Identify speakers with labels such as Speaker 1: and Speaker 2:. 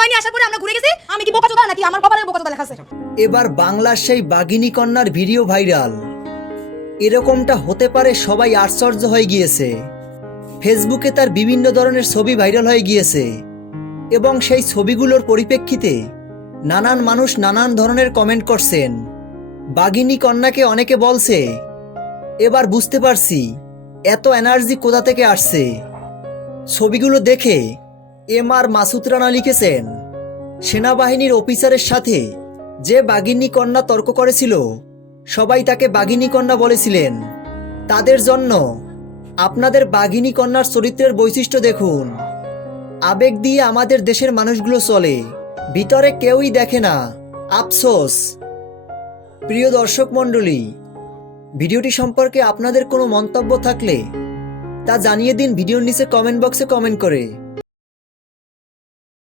Speaker 1: বাহিনী আসার পরে আমরা ঘুরে গেছি, আমি কি বোকাচোদা নাকি? আমার কপালে বোকাচোদা লেখা আছে
Speaker 2: এবার বাংলার সেই বাগিনী কন্যার ভিডিও ভাইরাল। এরকমটা হতে পারে সবাই আশ্চর্য হয়ে গিয়েছে। ফেসবুকে তার বিভিন্ন ধরনের ছবি ভাইরাল হয়ে গিয়েছে। এবং সেই ছবিগুলোর পরিপ্রেক্ষিতে নানান মানুষ নানান ধরনের কমেন্ট করছেন। বাগিনী কন্যাকে অনেকে বলছে, এবার বুঝতে পারছি, এত এনার্জি কোথা থেকে আসছে? ছবিগুলো দেখে এম আর মাসুদ রানা লিখেছেন, সেনাবাহিনীর অফিসারের সাথে যে বাগিনী কন্যা তর্ক করেছিল, সবাই তাকে বাগিনী কন্যা বলেছিলেন। তাদের জন্য আপনাদের বাঘিনী কন্যার চরিত্রের বৈশিষ্ট্য দেখুন। আবেগ দিয়ে আমাদের দেশের মানুষগুলো চলে, ভিতরে কেউই দেখে না। আফসোস। প্রিয় দর্শক মণ্ডলী, ভিডিওটি সম্পর্কে আপনাদের কোনো মন্তব্য থাকলে তা জানিয়ে দিন ভিডিওর নিচে কমেন্ট বক্সে কমেন্ট করে।